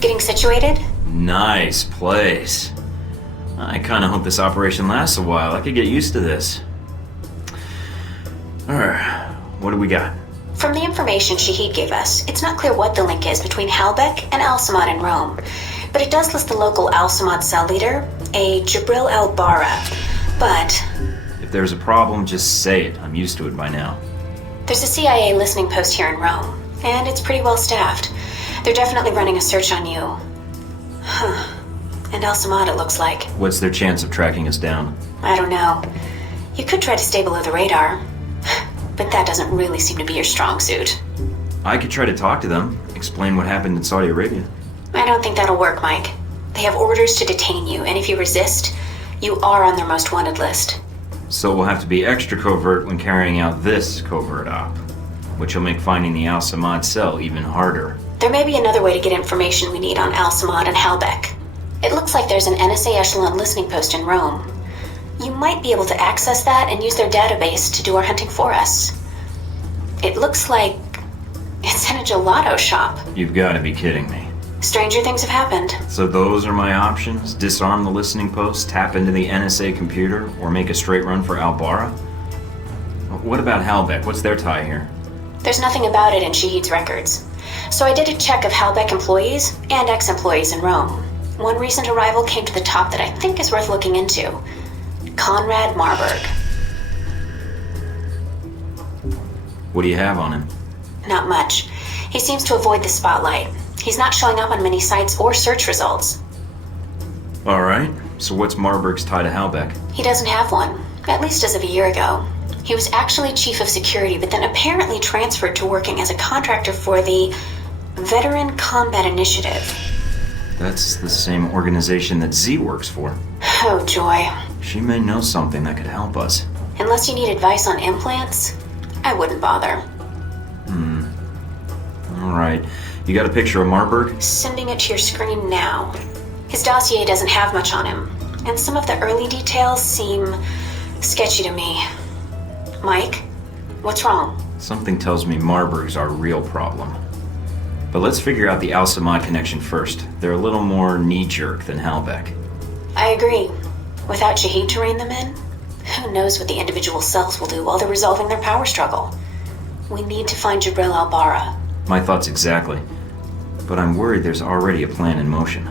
Getting situated? Nice place. I kind of hope this operation lasts a while. I could get used to this. Alright, what do we got? From the information Shahid gave us, it's not clear what the link is between Halbek and Al-Samad in Rome. But it does list the local Al-Samad cell leader, a Jibril al-Bara. But If there's a problem, just say it. I'm used to it by now. there's a CIA listening post here in Rome, and it's pretty well staffed. They're definitely running a search on you. Huh. And Al-Samad, it looks like. What's their chance of tracking us down? I don't know. You could try to stay below the radar, but that doesn't really seem to be your strong suit. I could try to talk to them, explain what happened in Saudi Arabia. I don't think that'll work, Mike. They have orders to detain you, and if you resist, you are on their most wanted list. So we'll have to be extra covert when carrying out this covert op, which will make finding the Al-Samad cell even harder. There may be another way to get information we need on Al-Samad and Halbek. It looks like there's an NSA Echelon listening post in Rome. You might be able to access that and use their database to do our hunting for us. It looks like it's in a gelato shop. You've got to be kidding me. Stranger things have happened. So those are my options? Disarm the listening post, tap into the NSA computer, or make a straight run for Al-Bara? What about Halbek? What's their tie here? There's nothing about it in Shahid's records. So I did a check of Halbek employees and ex-employees in Rome. One recent arrival came to the top that I think is worth looking into. Conrad Marburg. What do you have on him? Not much. He seems to avoid the spotlight. He's not showing up on many sites or search results. Alright, so what's Marburg's tie to Halbek? He doesn't have one, at least as of a year ago. He was actually chief of security, but then apparently transferred to working as a contractor for the Veteran Combat Initiative. That's the same organization that Z works for. Oh, joy. She may know something that could help us. Unless you need advice on implants, I wouldn't bother. Alright, you got a picture of Marburg? Sending it to your screen now. His dossier doesn't have much on him, and some of the early details seem sketchy to me. Mike, what's wrong? Something tells me Marburg's our real problem. But let's figure out the Al-Samad connection first. They're a little more knee-jerk than Halbek. I agree. Without Shahid to rein them in, who knows what the individual cells will do while they're resolving their power struggle. We need to find Jibril al-Bara. My thoughts exactly. But I'm worried there's already a plan in motion.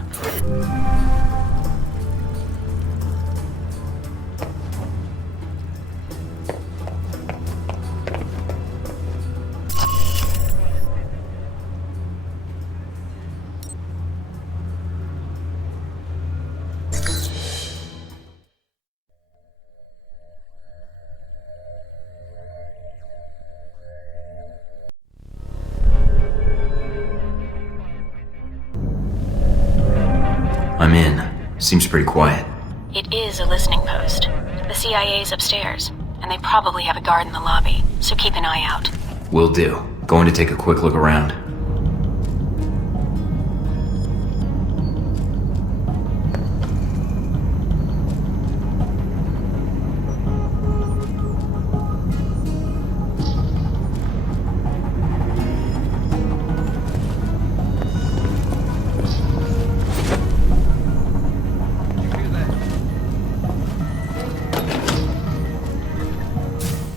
I'm in. Seems pretty quiet. It is a listening post. The CIA's upstairs, and they probably have a guard in the lobby, so keep an eye out. Will do. Going to take a quick look around.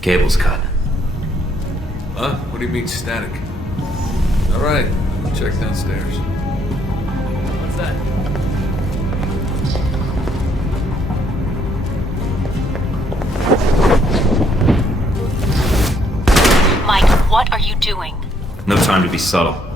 Cable's cut. Huh? What do you mean static? Alright, I'll check downstairs. What's that? Mike, what are you doing? No time to be subtle.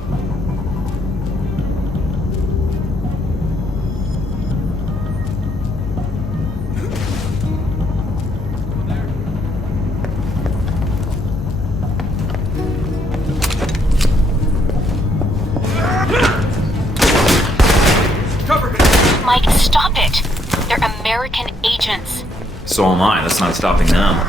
Mike, stop it! They're American agents. So am I. That's not stopping them.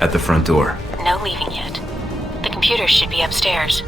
At the front door. No leaving yet. The computer should be upstairs.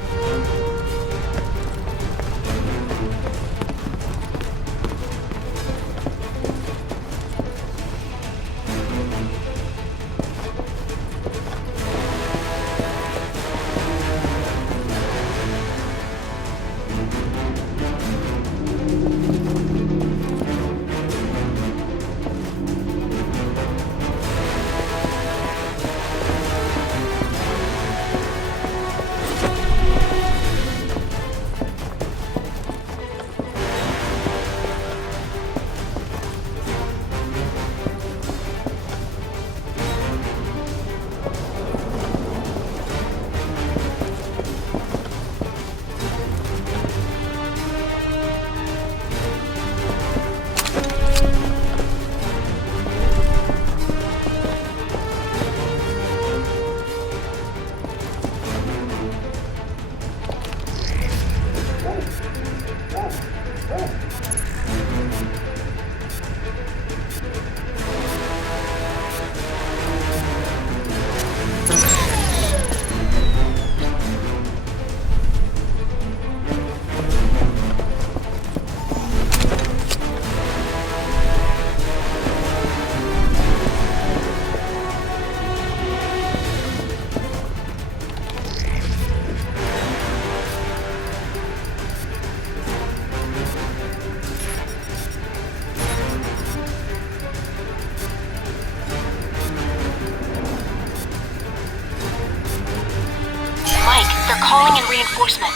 They're calling in reinforcements.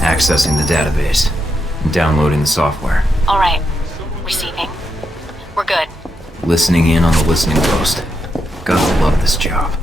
Accessing the database. Downloading the software. All right. Receiving. We're good. Listening in on the listening post. Gotta love this job.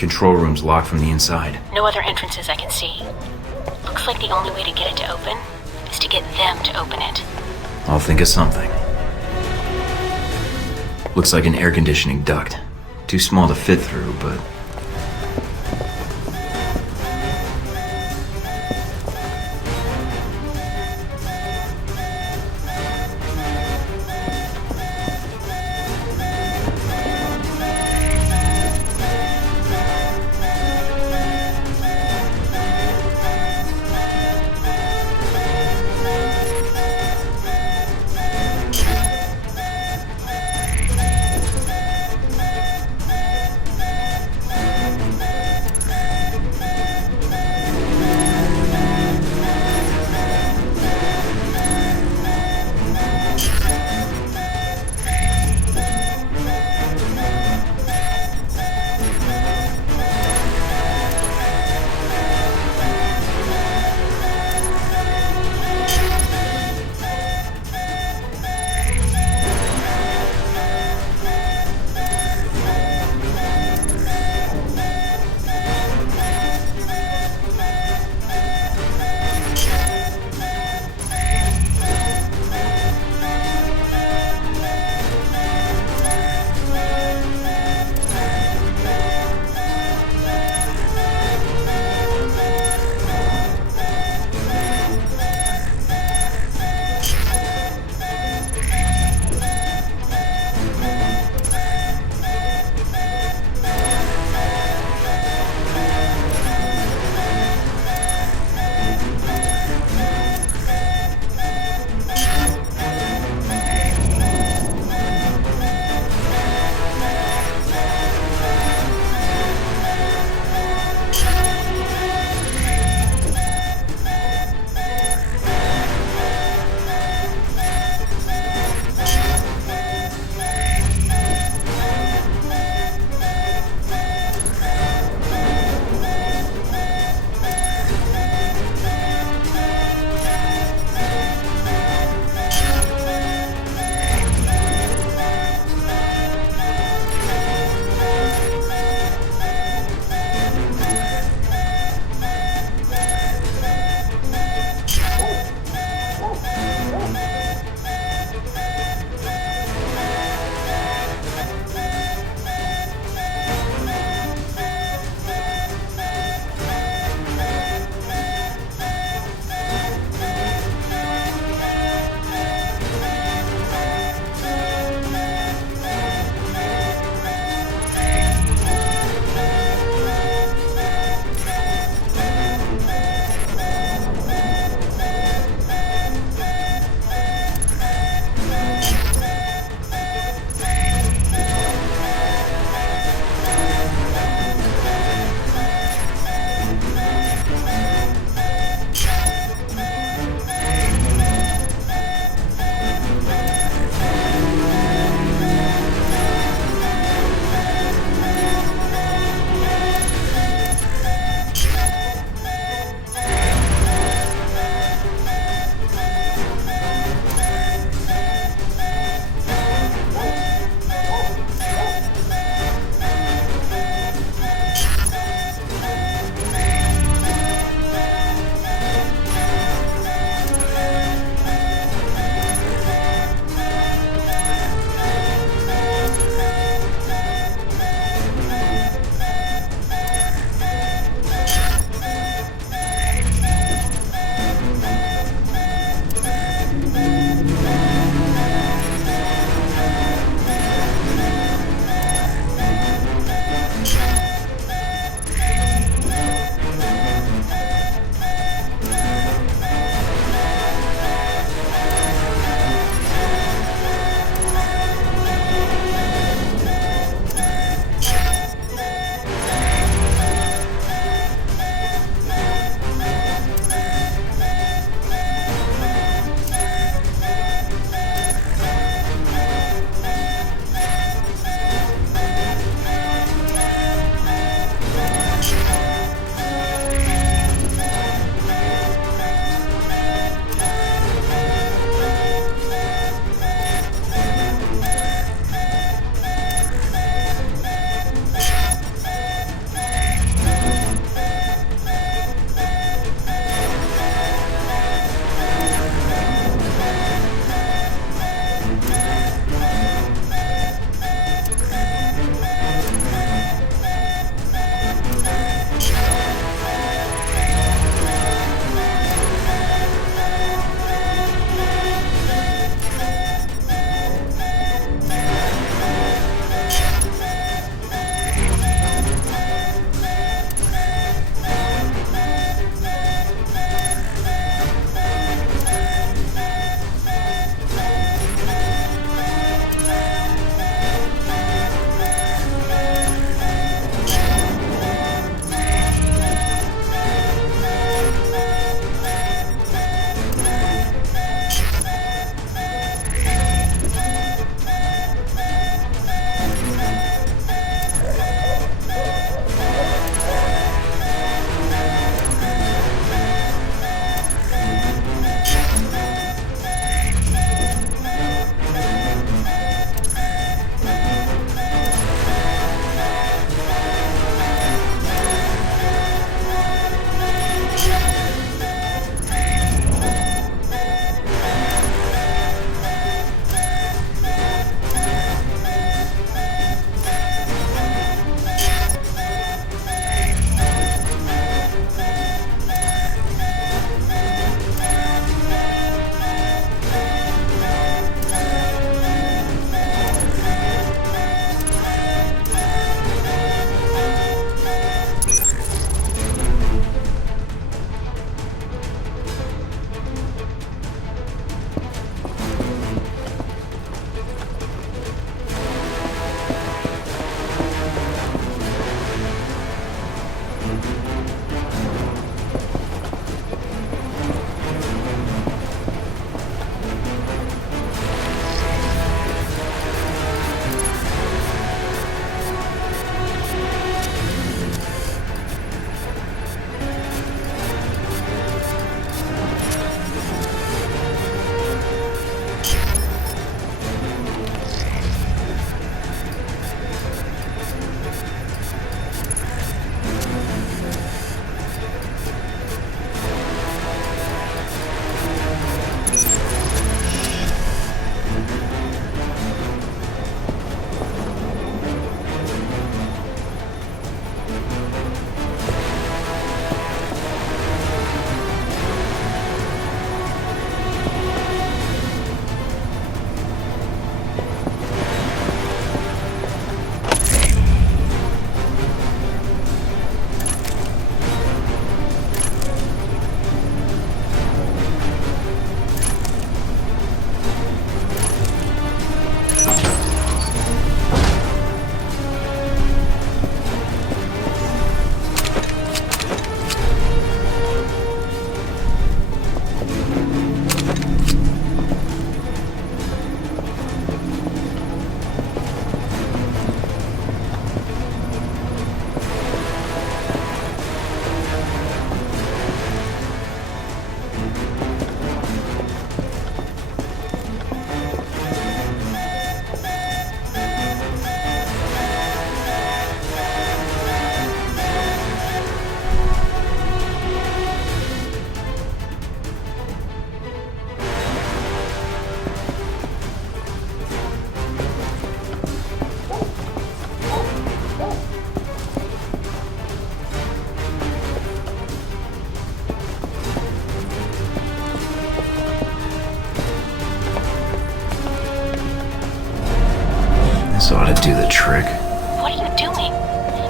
Control room's locked from the inside. No other entrances I can see. Looks like the only way to get it to open is to get them to open it. I'll think of something. Looks like an air conditioning duct. Too small to fit through, but...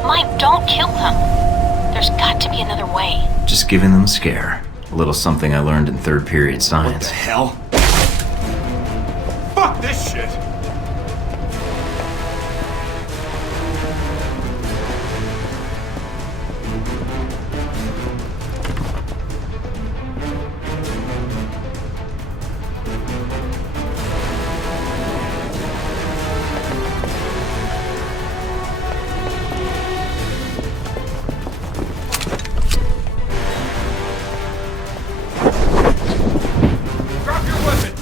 Mike, don't kill them. There's got to be another way. Just giving them a scare. A little something I learned in third period What science. the hell? Fuck this shit! Drop your weapon!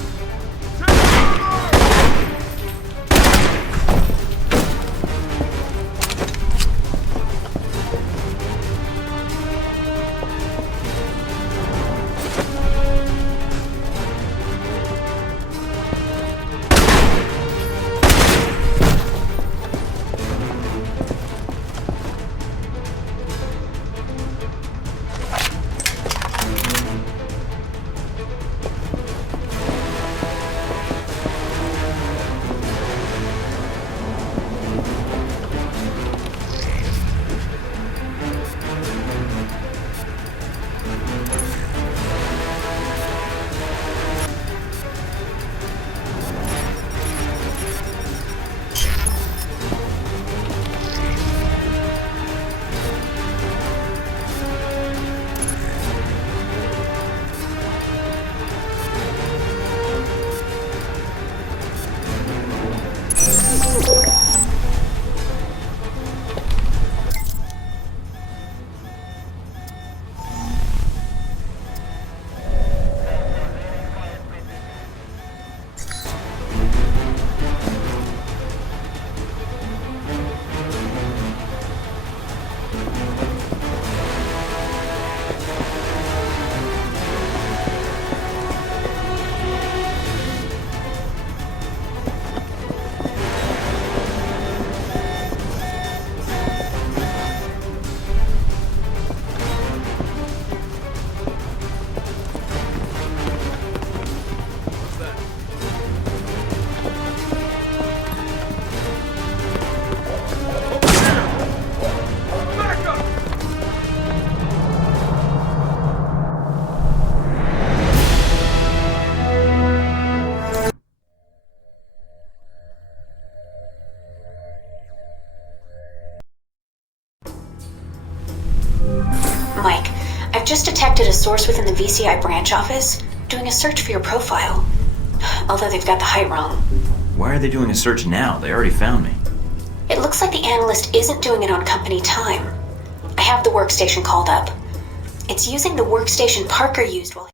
Mike, I've just detected a source within the VCI branch office doing a search for your profile. Although they've got the height wrong. Why are they doing a search now? They already found me. It looks like the analyst isn't doing it on company time. I have the workstation called up. It's using the workstation Parker used while